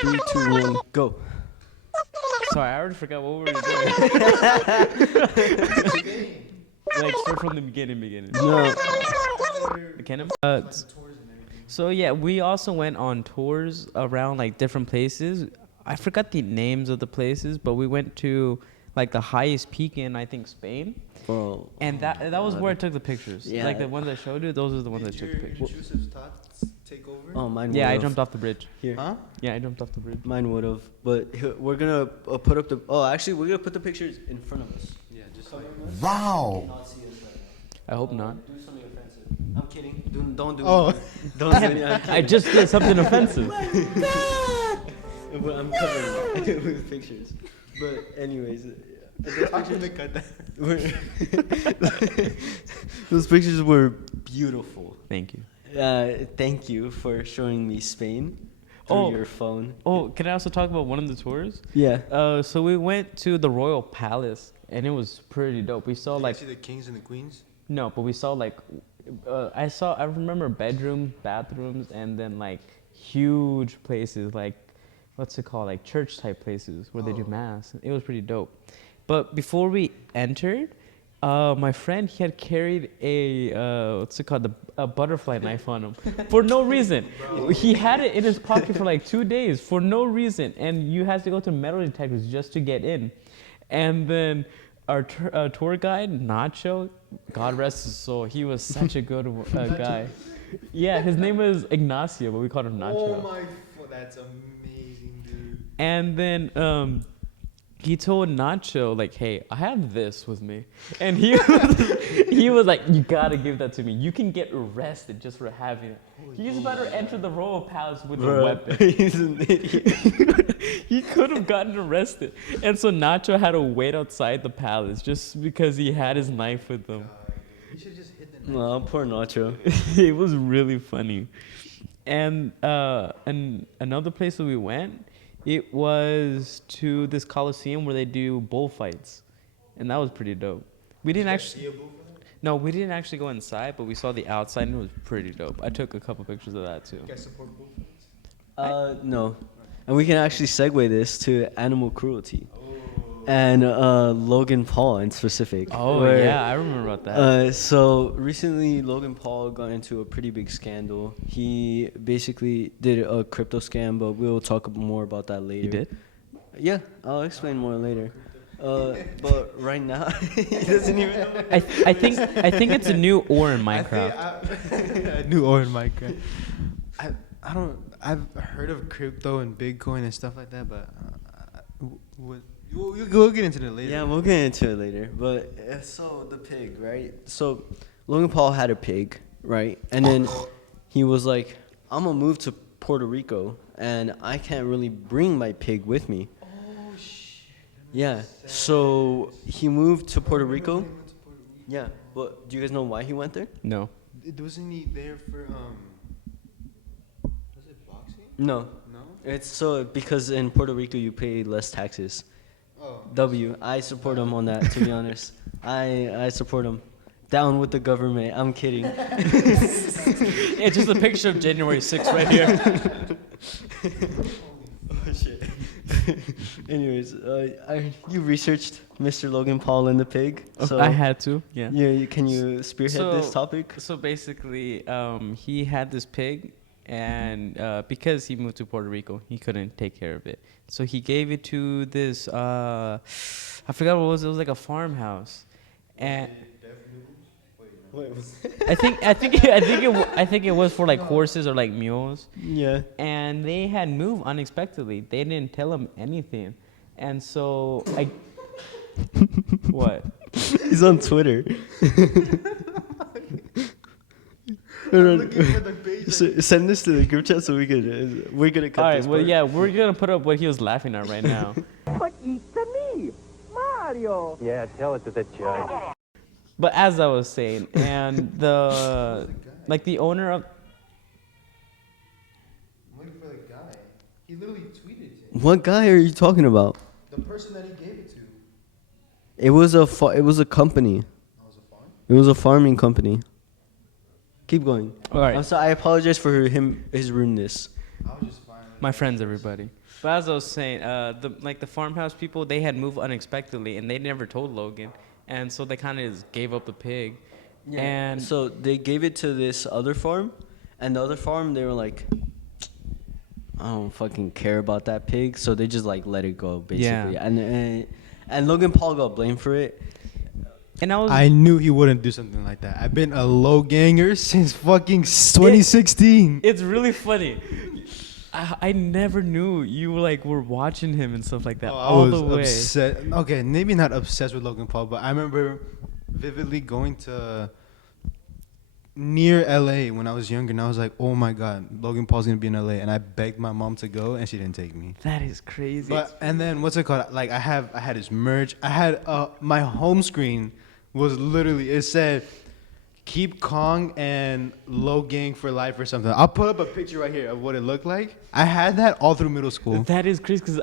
3, 2, 1, go. Sorry, I already forgot what we were doing. Like, start from the beginning. No. Can So yeah, we also went on tours around like different places. I forgot the names of the places, but we went to like the highest peak in, I think, Spain. Bro. And that was where I took the pictures. Yeah. Like the ones I showed you, those are the ones I took the Did pictures. your intrusive thoughts take over? Oh, mine Yeah, I would've. jumped off the bridge. Here. Huh? Yeah, I jumped off the bridge. Mine would have. But we're going to put up the... Oh, actually, we're going to put the pictures in front of us. Yeah, just like... Wow. Cannot see us right now. I hope not. Do something offensive. I'm kidding. Don't do Oh. it. Don't do it. I'm I just did something offensive. Well, I'm covering it with pictures. But anyways, those pictures were beautiful. Thank you. Thank you for showing me Spain through your phone. Oh, can I also talk about one of the tours? Yeah. So we went to the Royal Palace, and it was pretty dope. We saw like see the kings and the queens? no, but we saw like I remember bedrooms, bathrooms, and then like huge places like what's it called, like church type places where they do mass. It was pretty dope. But before we entered, my friend, he had carried a what's it called, a butterfly knife on him for no reason. He had it in his pocket for like 2 days for no reason, and you had to go to metal detectors just to get in. And then our tour guide, Nacho, God rest his soul, he was such a good guy. Yeah, his name was Ignacio, but we called him Nacho. Oh my, that's amazing, dude. And then he told Nacho, like, hey, I have this with me. And he was like, you gotta give that to me. You can get arrested just for having it. He's about to enter the Royal Palace with a weapon. He's an idiot. He could have gotten arrested. And so Nacho had to wait outside the palace just because he had his knife with him. You should just hit the knife. No, poor Nacho. It was really funny. And another place that we went, it was to this coliseum where they do bullfights, and that was pretty dope. We didn't actually. No, we didn't actually go inside, but we saw the outside, and it was pretty dope. I took a couple pictures of that too. You guys support bullfights? No. And we can actually segue this to animal cruelty. And Logan Paul in specific. Oh, yeah, I remember about that. So recently, Logan Paul got into a pretty big scandal. He basically did a crypto scam, but we'll talk more about that later. You did? Yeah, I'll explain more later. But right now, he doesn't even know. I think it's a new ore in Minecraft. A new ore in Minecraft. I don't. I've heard of crypto and Bitcoin and stuff like that, but we'll get into it later. Yeah, we'll get into it later. But so the pig, right? So Logan Paul had a pig, right? And then he was like, I'm gonna move to Puerto Rico, and I can't really bring my pig with me. Oh shit. Yeah. So he moved to Puerto Rico. Yeah. But do you guys know why he went there? No. Wasn't he there for was it boxing? No. No. It's so because in Puerto Rico you pay less taxes. Oh. I support him on that, to be honest. I support him. Down with the government. I'm kidding. It's just a picture of January 6th right here. Oh shit. Anyways, you researched Mr. Logan Paul and the pig. So I had to. Yeah. Can you spearhead this topic? So basically, he had this pig, and because he moved to Puerto Rico, he couldn't take care of it. So he gave it to this. I forgot what it was. It was like a farmhouse, and I think it was for like horses or like mules. Yeah. And they had moved unexpectedly. They didn't tell him anything, and so I. What? He's on Twitter. Send this to the group chat so we're gonna cut All right. this Well, part. yeah, we're gonna put up what he was laughing at right now. But it's me, Mario. Yeah, tell it to the judge. But as I was saying, and the owner of I'm looking for the guy. He literally tweeted it. What guy are you talking about? The person that he gave it to. It was a company. That was a farm? It was a farming company. Keep going. All right. I'm sorry. I apologize for his rudeness. I was just fine. My friends, everybody. But as I was saying, the farmhouse people, they had moved unexpectedly, and they never told Logan, and so they kind of just gave up the pig. Yeah. And So they gave it to this other farm, and the other farm they were like, I don't fucking care about that pig, so they just like let it go basically. Yeah. And Logan Paul got blamed for it. and I was I knew he wouldn't do something like that. I've been a low ganger since fucking 2016. It's really funny. I never knew you were watching him and stuff like that I all was the way. upset. Okay, maybe not obsessed with Logan Paul, but I remember vividly going to near LA when I was younger, and I was like, oh my god, Logan Paul's gonna be in LA, and I begged my mom to go, and she didn't take me. That is crazy. But and then what's it called? Like I had his merch. I had my home screen was literally, it said keep Kong and Low Gang for life or something. I'll put up a picture right here of what it looked like. I had that all through middle school. That is crazy because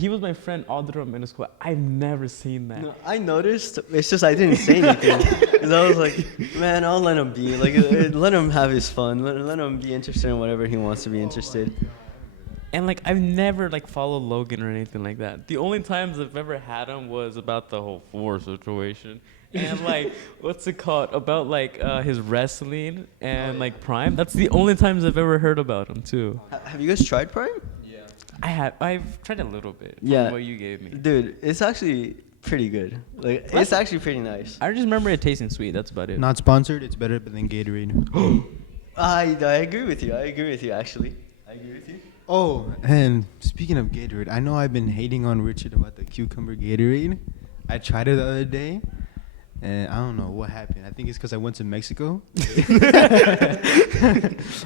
he was my friend all throughout middle school. I've never seen that. No, I noticed. It's just I didn't say anything because I was like, man, I'll let him be. Like, let him have his fun. Let him be interested in whatever he wants to be interested. And I've never followed Logan or anything like that. The only times I've ever had him was about the whole 4 situation. And what's it called? About his wrestling and Prime. That's the only times I've ever heard about him too. Have you guys tried Prime? I've tried a little bit. From Yeah. what you gave me. Dude, it's actually pretty good. It's actually pretty nice. I just remember it tasting sweet. That's about it. Not sponsored. It's better than Gatorade. I agree with you. Actually. I agree with you. Oh, and speaking of Gatorade, I know I've been hating on Richard about the cucumber Gatorade. I tried it the other day, and I don't know what happened. I think it's because I went to Mexico.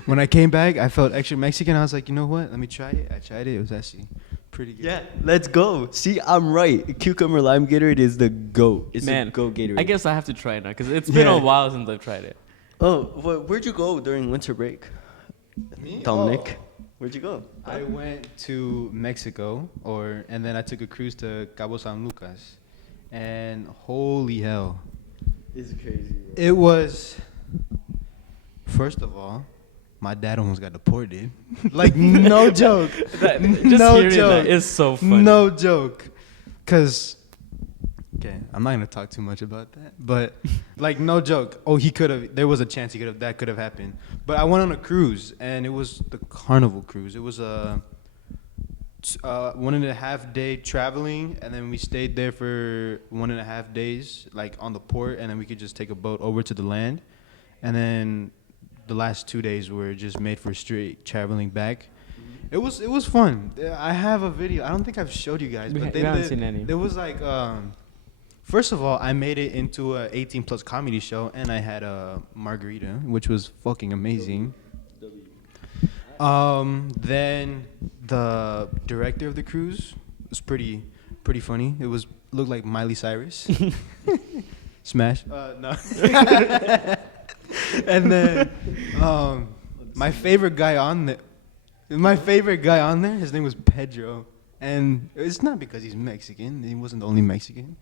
When I came back, I felt extra Mexican. I was like, you know what? Let me try it. I tried it. It was actually pretty good. Yeah, let's go. See, I'm right. Cucumber lime Gatorade is the GOAT. It's the GOAT Gatorade. I guess I have to try it now because it's been a while since I've tried it. Oh, where'd you go during winter break? Me? Dominic, Oh. where'd you go? I went to Mexico, and then I took a cruise to Cabo San Lucas, and holy hell, It's crazy. it was. First of all, my dad almost got deported. No joke. No Hearing joke. that is so funny. No joke. Cause, okay, I'm not gonna talk too much about that, but no joke. Oh, he could have. There was a chance that could have happened. But I went on a cruise, and it was the Carnival cruise. It was a 1.5 day traveling, and then we stayed there for 1.5 days, on the port, and then we could just take a boat over to the land, and then the last 2 days were just made for straight traveling back. It was fun. I have a video. I don't think I've showed you guys, but We haven't seen any. There was first of all, I made it into a 18 plus comedy show, and I had a margarita, which was fucking amazing. Then the director of the cruise was pretty funny. Looked like Miley Cyrus. Smash. No. And then my favorite guy on there, his name was Pedro, and it's not because he's Mexican. He wasn't the only Mexican.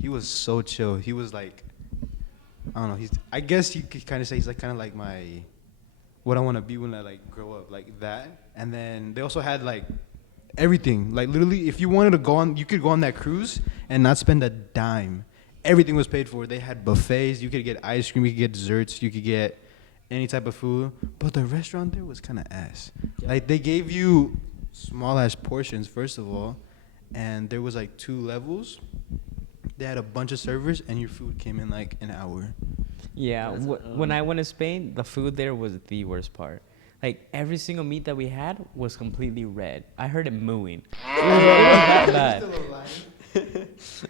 He was so chill. He was I don't know. I guess you could kind of say he's kind of like my, what I want to be when I grow up, like that. And then they also had everything. Literally, if you wanted to go on, you could go on that cruise and not spend a dime. Everything was paid for. They had buffets. You could get ice cream. You could get desserts. You could get any type of food. But the restaurant there was kind of ass. Yeah. They gave you small ass portions, first of all, and there was 2 levels. They had a bunch of servers, and your food came in an hour. Yeah, when I went to Spain, the food there was the worst part. Every single meat that we had was completely red. I heard it mooing. It was that bad.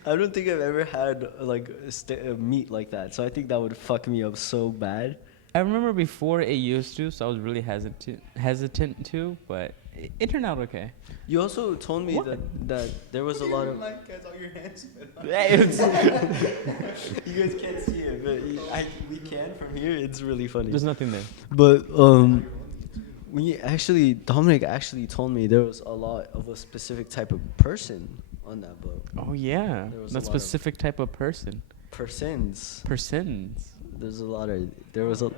I don't think I've ever had a meat like that, so I think that would fuck me up so bad. I remember before it used to, so I was really hesitant to, but it turned out okay. You also told me that there was a lot of. Guys, all your hands You guys can't see it, but we can from here. It's really funny. There's nothing there. But Dominic actually told me there was a lot of a specific type of person on that boat. Oh yeah, There was a that lot of- specific type of person. Persons. Persons. There's a lot of there was a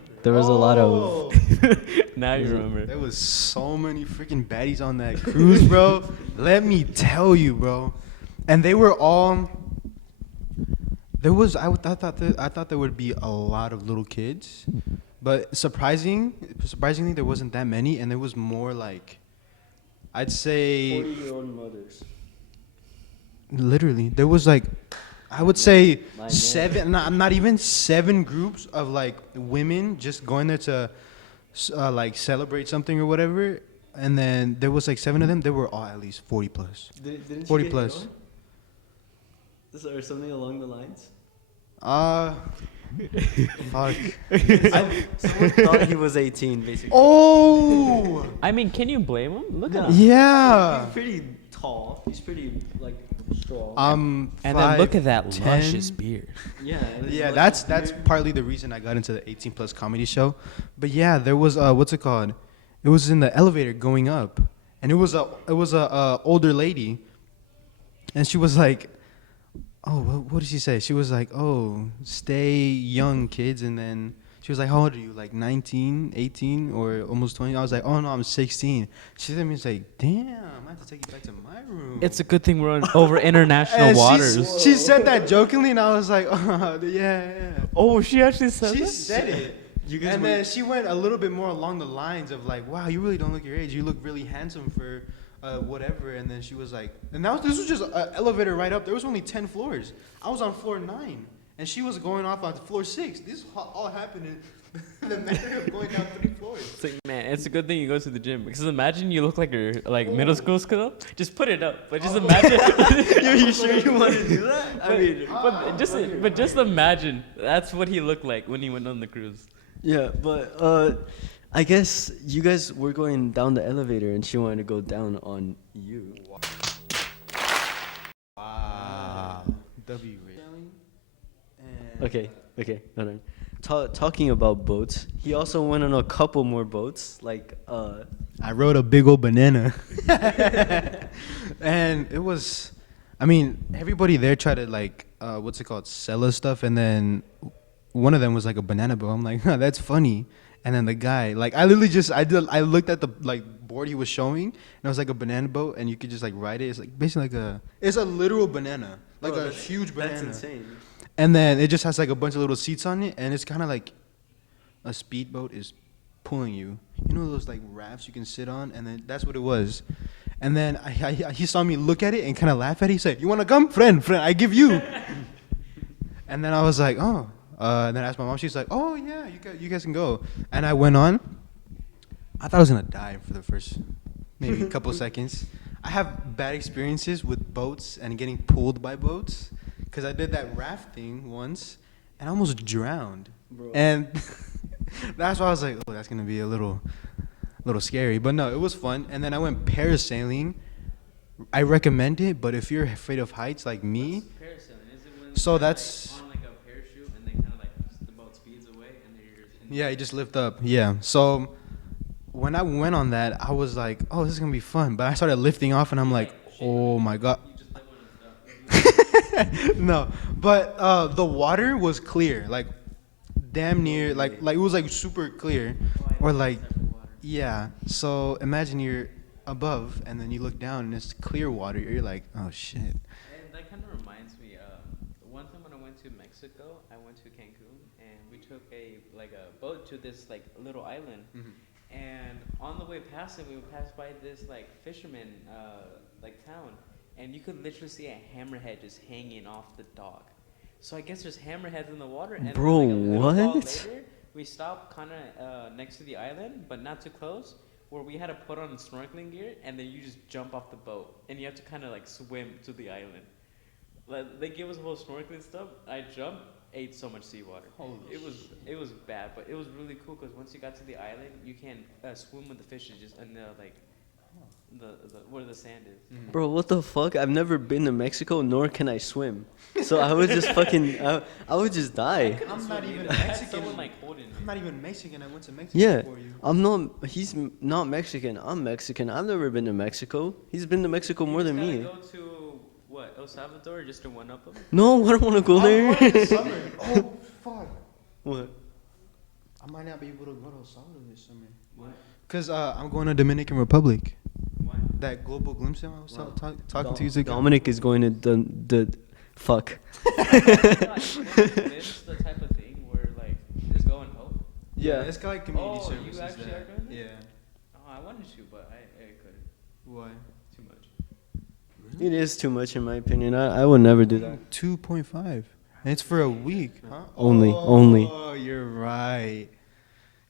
lot of Now you remember. There was so many freaking baddies on that cruise, bro. Let me tell you, bro. And they were all. I thought there would be a lot of little kids, but surprisingly there wasn't that many, and there was more like, I'd say 40-year-old mothers. literally there was like, I would say My seven, not even seven groups of like women just going there to like celebrate something or whatever, and then there was like seven of them. They were all at least 40 plus. Didn't 40 plus. Or something along the lines? Fuck. Someone thought he was 18, basically. Oh, I mean, can you blame him? Look at him. yeah. He's pretty tall. He's pretty, like, strong. And then look at that 5'10". luscious beard. Yeah. Yeah, that's partly the reason I got into the 18 plus comedy show. But yeah, there was what's it called? It was in the elevator going up, and it was a older lady, and she was like, oh, what did she say? She was like, oh, stay young, kids. And then she was like, how old are you? Like 19, 18, or almost 20? I was like, oh, no, I'm 16. She looked at me and was like, damn, I have to take you back to my room. It's a good thing we're over international And waters. she said that jokingly, and I was like, oh, yeah. Oh, she actually said She that? said it. And then she went a little bit more along the lines of like, wow, you really don't look your age. You look really handsome for whatever. And then she was like, and this was just an elevator right up. There was only 10 floors. I was on floor 9, and she was going off on floor 6. This all happened in the matter of going down 3 floors. It's like, man, it's a good thing you go to the gym, because imagine you look like you're like middle school still. Just put it up, but just imagine. You sure you want to do that? I mean, but just imagine that's what he looked like when he went on the cruise. yeah, but I guess you guys were going down the elevator, and she wanted to go down on you. Wow. W. Okay, hold on. Talking about boats, he also went on a couple more boats, like I rode a big old banana. And it was, I mean, everybody there tried to like, what's it called, sell us stuff. And then one of them was like a banana boat. I'm like, huh, that's funny. And then the guy, like, I looked at the like board he was showing, and it was like a banana boat, and you could just like ride it. It's like basically like it's a literal banana, like a huge banana. That's insane. And then it just has like a bunch of little seats on it, and it's kind of like a speedboat is pulling you. You know those like rafts you can sit on, and then that's what it was. And then he saw me look at it and kind of laugh at it. He said, "You want to come, friend? I give you." And then I was like, "Oh." And then I asked my mom. She's like, "Oh yeah, you guys can go." And I went on. I thought I was gonna die for the first maybe couple seconds. I have bad experiences with boats and getting pulled by boats, because I did that raft thing once and I almost drowned. Bro. And that's why I was like, oh, that's gonna be a little scary. But no, it was fun. And then I went parasailing. I recommend it, but if you're afraid of heights like me, What's parasailing? Is it when so you're that's like on like a parachute and then kind of like the boat speeds away and then you're just yeah, you just lift up. Yeah. So when I went on that, I was like, oh, this is gonna be fun. But I started lifting off, and I'm like, oh my god. No, but the water was clear, like damn near, like it was like super clear, or like yeah. So imagine you're above, and then you look down, and it's clear water. You're like, oh shit. And that kind of reminds me. One time when I went to Mexico, I went to Cancun, and we took a boat to this like little island. Mm-hmm. And on the way past it, we would pass by this like fisherman like town, and you could literally see a hammerhead just hanging off the dock. So I guess there's hammerheads in the water. And Bro, then, like, a little while what? later, we stopped kind of next to the island, but not too close, where we had to put on snorkeling gear, and then you just jump off the boat, and you have to kind of like swim to the island. Like, they gave us a whole snorkeling stuff. I jumped, ate so much seawater. It was bad, but it was really cool because once you got to the island, you can swim with the fishes just in the like the where the sand is. Mm-hmm. Bro, what the fuck? I've never been to Mexico, nor can I swim. So I would just fucking, I would just die. I'm not even I had Mexican. someone like holding me. I'm not even Mexican. I went to Mexico Yeah, for you. I'm not. He's not Mexican. I'm Mexican. I've never been to Mexico. He's been to Mexico more than me. Go to what, El Salvador, just to one up him? No, I don't want to go there. Summer. Oh fuck. What? I might not be able to go to Salvador this summer. Cause I'm going to Dominican Republic. Why? That global glimpse I was talking to you. Dominic is going to the fuck. This the type of thing where like just go and help. Yeah, it's got like community Oh, services. you actually there. are going there? Yeah. Oh, I wanted to, but I couldn't. Why? Too much. It is too much in my opinion. I would never do that. 2.5. And it's for a week. Huh? Only. Oh, you're right.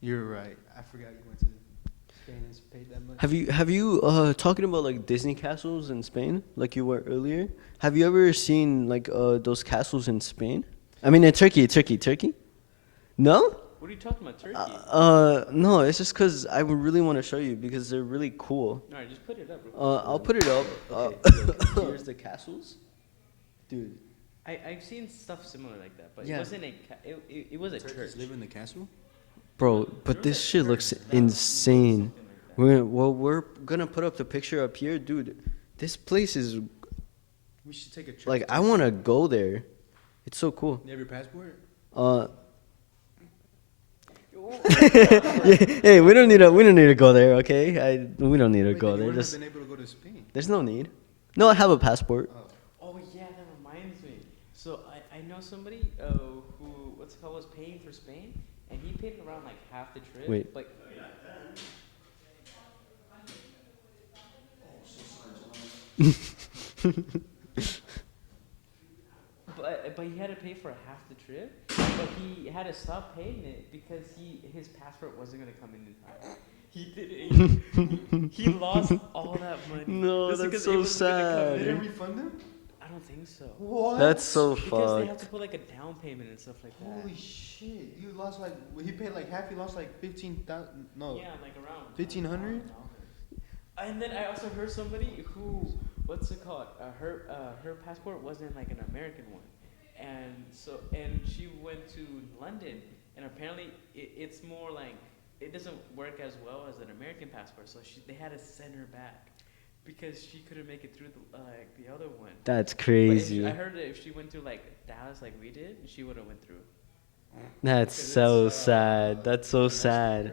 You're right. I forgot you went to Spain and paid that much. Have you talking about like Disney castles in Spain, like you were earlier? Have you ever seen like those castles in Spain? I mean, in Turkey. No? What are you talking about, Turkey? No. It's just because I would really want to show you because they're really cool. Alright, just put it up. Real quick. I'll put it up. Here's the castles, dude. I've seen stuff similar like that, but Yeah. it wasn't it was a church. live in the castle? Bro, but this shit looks insane. We're gonna put up the picture up here, dude. This place is We should take a trip. like I want to go there. It's so cool. You have your passport? Hey, we don't need to go there, okay? We don't need to go there. You Just been able to go to Spain. there's no need. No, I have a passport. Oh yeah, that reminds me. So I know somebody who what's it called was paying for Spain, and he paid around like half the trip. Wait. But but he had to pay for half the trip, but he had to stop paying it because his passport wasn't gonna come in time. He did it. He lost all that money. No, just that's because so it wasn't gonna come sad. in. They didn't refund them? I don't think so. What? That's so Because they have fucked. to put like a down payment and stuff like that. Holy shit! You lost like he paid like half. He lost like 15,000. No. Yeah, like around 1,500? And then I also heard somebody who, what's it called? Her passport wasn't like an American one, and she went to London, and apparently it's more like it doesn't work as well as an American passport, so they had to send her back because she couldn't make it through the other one. That's But crazy. I heard that if she went to like Dallas like we did, she would have went through. That's Because so it's, sad. That's so sad. Yeah,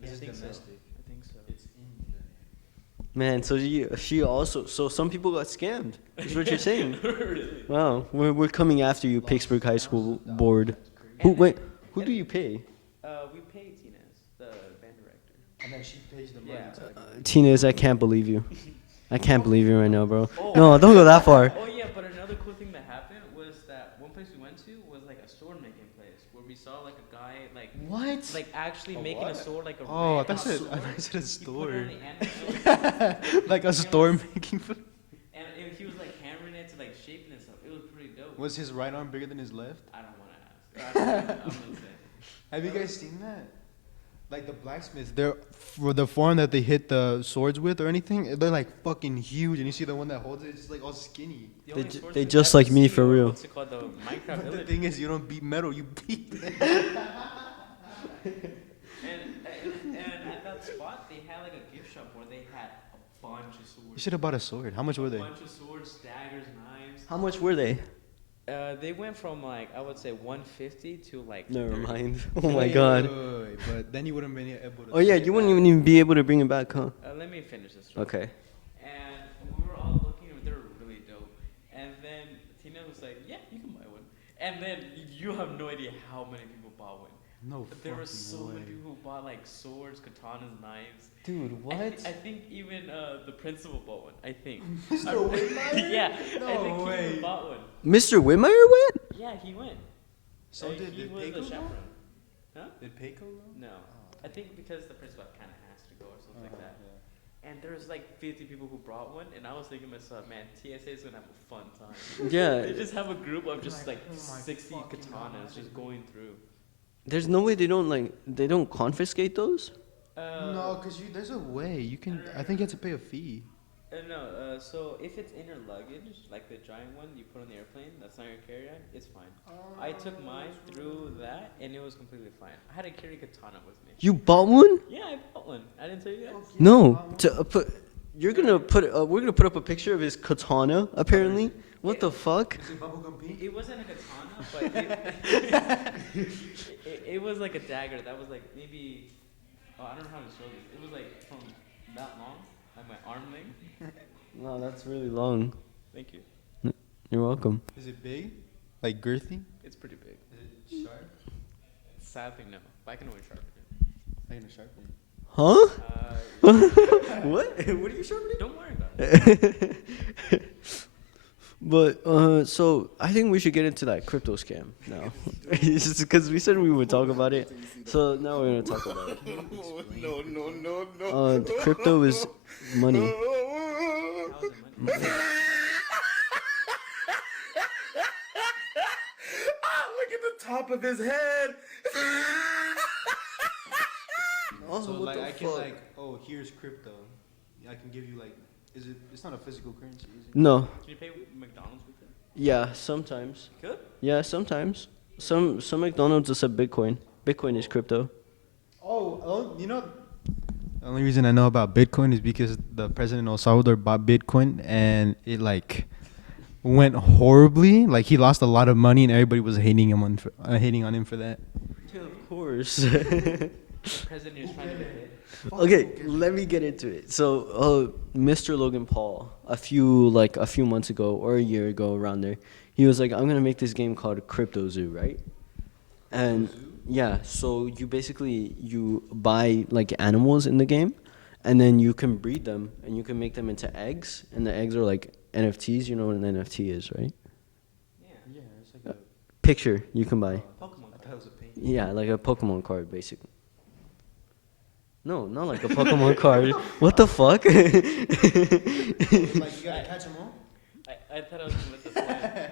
This I is think so. domestic. I think so. It's in Man, so she also so some people got scammed. Is what you're saying? Really? Wow, we're coming after you, Pittsburgh High School board. Who do you pay? We paid Tinez, the band director. And then she pays the money. Yeah. Tinez, I can't believe you. I can't believe you right now, bro. Oh. No, don't go that far. Oh yeah, but another cool thing that happened was that one place we went to was like a sword making place where we saw like a guy What? like actually A making what? a sword like a Oh, I red thought you sword. said a He put it store. on the end of Like a store making. and he was like hammering it to like shaping it stuff. It was pretty dope. Was his right arm bigger than his left? I don't want to ask. I'm gonna say. Have you guys seen that? Like the blacksmiths, they're for the form that they hit the swords with or anything. They're like fucking huge, and you see the one that holds it, it's just like all skinny. The They only ju- source they we just have like to me see for were, real. What's it called? The Minecraft But the village. thing is, you don't beat metal, you beat. And at that spot, they had like a gift shop where they had a bunch of swords. You should have bought a sword. How much were they? A bunch of swords, daggers, knives. How much were they? They went from like I would say 150 to like. Never 30. mind. Oh my god. Wait, but then you wouldn't be able to. Oh yeah, you wouldn't even be able to bring it back, huh? Let me finish this. Story. Okay. And we were all looking, and they were really dope. And then Tina was like, "Yeah, you can buy one." And then you have no idea how many people bought one. No. But there were so fucking way. many people who bought like swords, katanas, knives. Dude, I think even the principal bought one. I think. Mr. Whitmire? Yeah. No I think he way. even bought one. Mr. Whitmire went? Yeah, he went. So did he was Payco the go? chaperone. Huh? Did Payco go? No. I think because the principal kind of has to go or something like that. And there was like 50 people who brought one, and I was thinking to myself, man, TSA is gonna have a fun time. Yeah. They just have a group of just like oh my 60 fucking katanas God. just going through. There's no way they don't confiscate those? No, cause there's a way you can. I think you have to pay a fee. No, so if it's in your luggage, like the giant one you put on the airplane, that's not your carry-on, it's fine. I took mine through that, and it was completely fine. I had to carry katana with me. You bought one? Yeah, I bought one. I didn't tell you guys. No. We're gonna put up a picture of his katana. Apparently. What the fuck? Is it bubblegum pink? It wasn't a katana, but it was like a dagger that was like maybe, I don't know how to show this. It was like from that long, like my arm length. No, that's really long. Thank you. You're welcome. Is it big? Like girthy? It's pretty big. Is it sharp? Sadly, no. But I can always sharpen it. I can sharpen it. Huh? What? What are you sharpening? Don't worry about it. But so I think we should get into that crypto scam now. It's just because we said we would talk about it, so now we're gonna talk about it. No. Crypto is money. How's it money? Look at the top of his head. So like I can like, oh, here's crypto. I can give you like, is it? It's not a physical currency, is it? No. Can you pay McDonald's with it? Yeah, sometimes. You could? Yeah, sometimes. Some McDonald's accept Bitcoin. Bitcoin is crypto. You know, the only reason I know about Bitcoin is because the president of El Salvador bought Bitcoin and it like went horribly. Like he lost a lot of money and everybody was hating him on for that. Yeah, of course. President is trying to get paid. Okay, let me get into it. So, Mr. Logan Paul, a few months ago or a year ago, around there, he was like, "I'm gonna make this game called Crypto Zoo," right? And yeah, so you buy like animals in the game, and then you can breed them and you can make them into eggs, and the eggs are like NFTs. You know what an NFT is, right? Yeah. Yeah, it's like a Picture you can buy. Pokemon. I thought it was a paint. Yeah, like a Pokemon card, basically. No, not like a Pokemon card. What the fuck? Like you gotta catch them all. I thought I was gonna let this slide.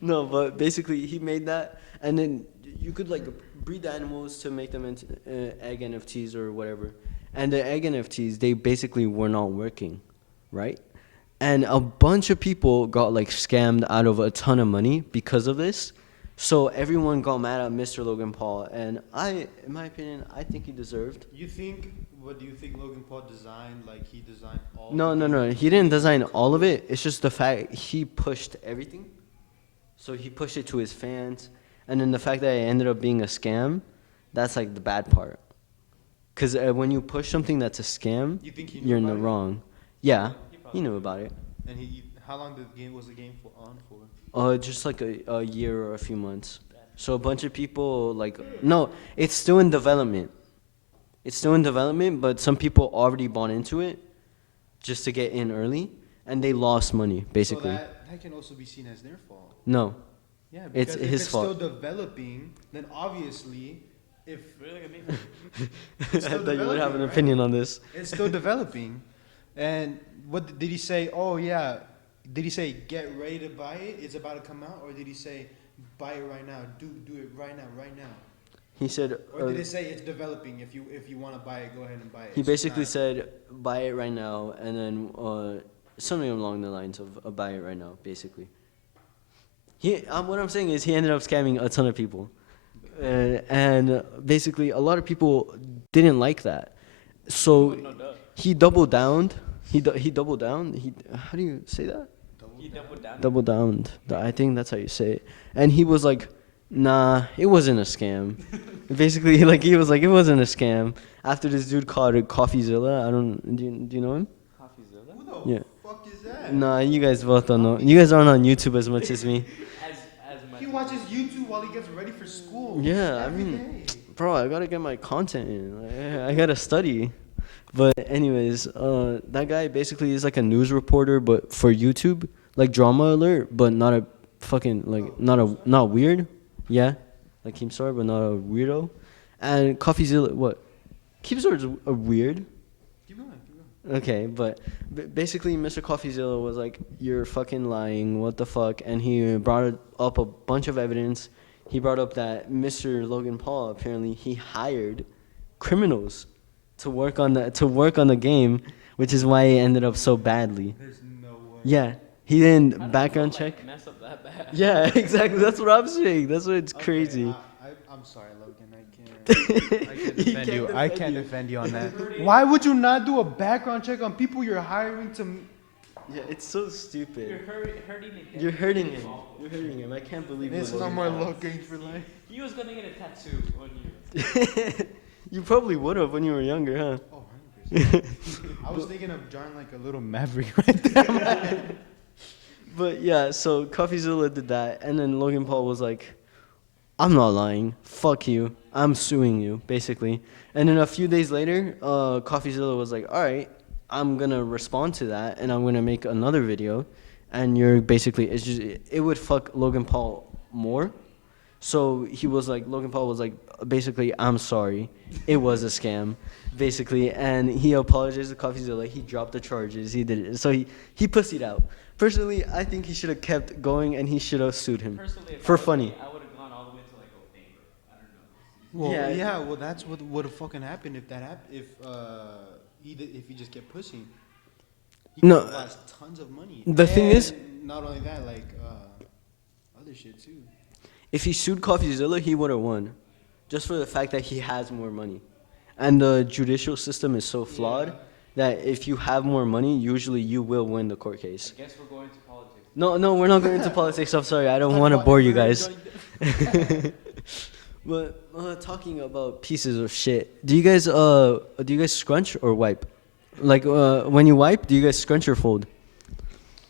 No, but basically he made that, and then you could like breed the animals to make them into egg NFTs or whatever. And the egg NFTs, they basically were not working, right? And a bunch of people got like scammed out of a ton of money because of this. So everyone got mad at Mr. Logan Paul, and in my opinion, I think he deserved. What do you think Logan Paul designed? Like he designed all? No. He didn't design all of it. It's just the fact he pushed everything. So he pushed it to his fans, and then the fact that it ended up being a scam, that's like the bad part. Because when you push something that's a scam, You think he knew you're in the about it? wrong. Yeah, he knew about it. And how long was the game on for? Just like a year or a few months. So a bunch of people no, it's still in development. It's still in development, but some people already bought into it just to get in early, and they lost money basically. So that can also be seen as their fault. No, Yeah, It's because if his it's fault. still developing, then obviously, if Really look at me. it's I still thought you would have an developing, right? opinion on this. It's still developing. And what did he say? Oh yeah, did he say get ready to buy it? It's about to come out, or did he say buy it right now? Do it right now? He said. Or did it say it's developing? If you want to buy it, go ahead and buy it. He It's basically not- said buy it right now, and then something along the lines of buy it right now, basically. What I'm saying is he ended up scamming a ton of people, and basically a lot of people didn't like that, so No, duh. he doubled down. He doubled down. How do you say that? He doubled down. Double downed. I think that's how you say it. And he was like, "Nah, it wasn't a scam." Basically, he was like, "It wasn't a scam." After this dude called it CoffeeZilla, do you know him? CoffeeZilla? Who the Yeah. fuck is that? Nah, you guys both don't know. You guys aren't on YouTube as much as me. As much. He watches YouTube while he gets ready for school. Yeah, I every mean, day. bro, I gotta get my content in. I gotta study. But anyways, that guy basically is like a news reporter, but for YouTube, like Drama Alert, but not a fucking not weird. Yeah, like Keemstar, but not a weirdo. And CoffeeZilla, what? Keemstar's a weird. Keep going. Okay, but basically, Mr. CoffeeZilla was like, "You're fucking lying. What the fuck?" And he brought up a bunch of evidence. He brought up that Mr. Logan Paul apparently he hired criminals to work on the game, which is why it ended up so badly. There's no way. Yeah, he didn't How did background it, check. mess up that bad? Yeah, exactly. That's what I'm saying. That's what it's crazy. I'm sorry, Logan. I can't He defend can't you. I defend can't you. defend you on that. Why would you not do a background check on people you're hiring to? Yeah, it's so stupid. hurting it. You're hurting him. You're hurting him. I can't believe This you. is no more looking for life. He was gonna get a tattoo on you. You probably would have when you were younger, huh? Oh, 100%. I was thinking of drawing like a little maverick right there. But yeah, so CoffeeZilla did that, and then Logan Paul was like, "I'm not lying. Fuck you. I'm suing you," basically. And then a few days later, CoffeeZilla was like, "All right, I'm gonna respond to that, and I'm gonna make another video." And you're basically, it would fuck Logan Paul more. So he was like, Logan Paul was like, basically, "I'm sorry. It was a scam." Basically, and he apologized to CoffeeZilla. He dropped the charges. He did it. So he pussied out. Personally, I think he should have kept going and he should have sued him for funny. I would have gone all the way to like anger. I don't know. Well, Yeah. yeah. Well, that's what would have fucking happened if that happened. If he just kept pushing. He No, could've lost tons of money. the thing is- And not only that, like other shit too. If he sued CoffeeZilla, he would have won, just for the fact that he has more money, and the judicial system is so flawed that if you have more money, usually you will win the court case. I guess we're going to politics. No, we're not going into politics. I'm sorry, I don't want to bore you guys. But talking about pieces of shit, do you guys scrunch or wipe? Like when you wipe, do you guys scrunch or fold?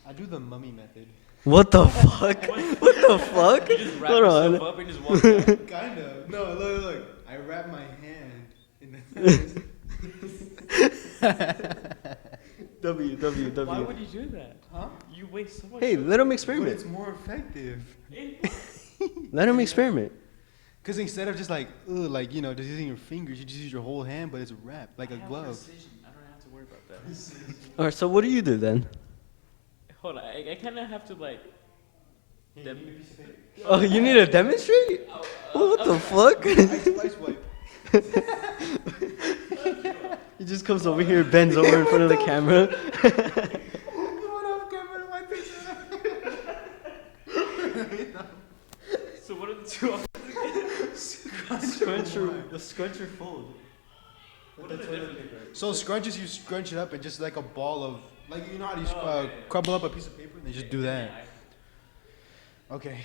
I do the mummy method. What the fuck? What the fuck? You just wrap Hold yourself on. up and just walk out. Kind of. No, look. I wrap my hand in the. W. Why would you do that? Huh? You waste so much. Hey, let him But experiment. it's more effective. Let him experiment. Cause instead of just like, just using your fingers, you just use your whole hand, but it's wrapped like a glove. I don't have to worry about that. All right, so what do you do then? Hold on, I kind of have to like. Oh, you need to demonstrate? What the fuck? Ice wipe. He just comes over here, bends over in front of the camera. So what are the two options? Scrunch or fold. What are the different? So scrunches, you scrunch it up and just like a ball of, like you know how you crumble up a piece of paper and they just do that. Okay.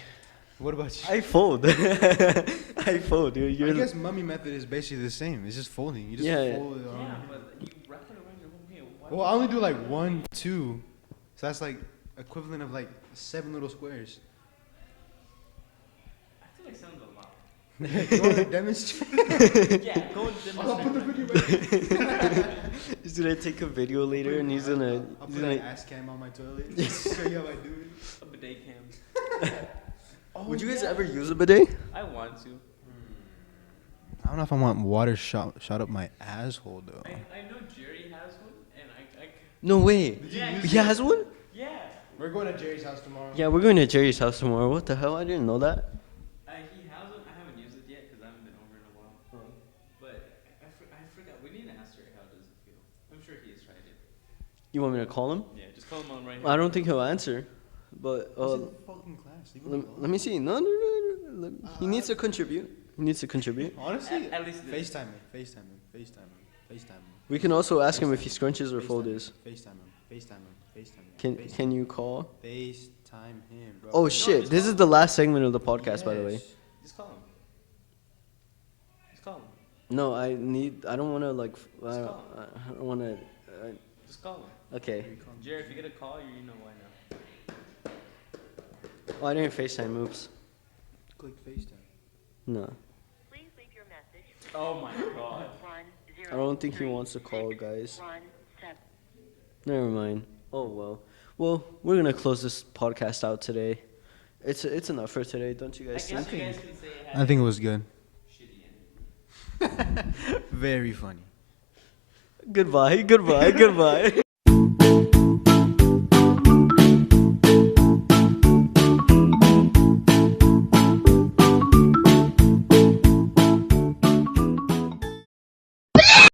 What about you? I fold. I fold, dude. I You're guess mummy method is basically the same. It's just folding. You just Yeah. fold it on. Yeah, but you wrap it around your whole hand. Why Well, I only do like 1, 2. So that's like equivalent of like 7 little squares. I feel like sounds a lot. You want to demonstrate? Yeah, go and I'll put the demonstrate. video back. He's gonna take a video later and he's gonna. I'll He's put gonna an ass cam on my toilet. Show you how I do it. A bidet cam. would you guys ever use a bidet? I want to. I don't know if I want water shot up my asshole though. I know Jerry has one, and I No way. Yeah, He has one? yeah. We're going to Jerry's house tomorrow. Yeah, we're going to Jerry's house tomorrow. What the hell? I didn't know that. He has one. I haven't used it yet because I haven't been over in a while. But I forgot. We need to ask Jerry how does it feel. I'm sure he has tried it. You want me to call him? Yeah, just call him on right here. I don't think he'll answer. But He's in fucking class. Leave him alone. let me see. No. He needs to contribute. He needs to contribute. Honestly, At least this. FaceTime him. We can also ask him if he scrunches or folders. FaceTime him. Can you call? FaceTime him, bro. Oh shit! This is the last segment of the podcast, by the way. Yes. Just call him. Just call him. No, I don't want to like. I call don't want to. Just call him. Okay. Jerry, if you get a call, you know why now. Oh, I didn't FaceTime. Oops. Click FaceTime. No. Please leave your message. Oh my god. I don't think he wants to call, guys. Never mind. Oh well. Well, we're gonna close this podcast out today. It's enough for today, don't you I guys guess think? you guys can say it had I think it was good. shitty ending. Very funny. Goodbye.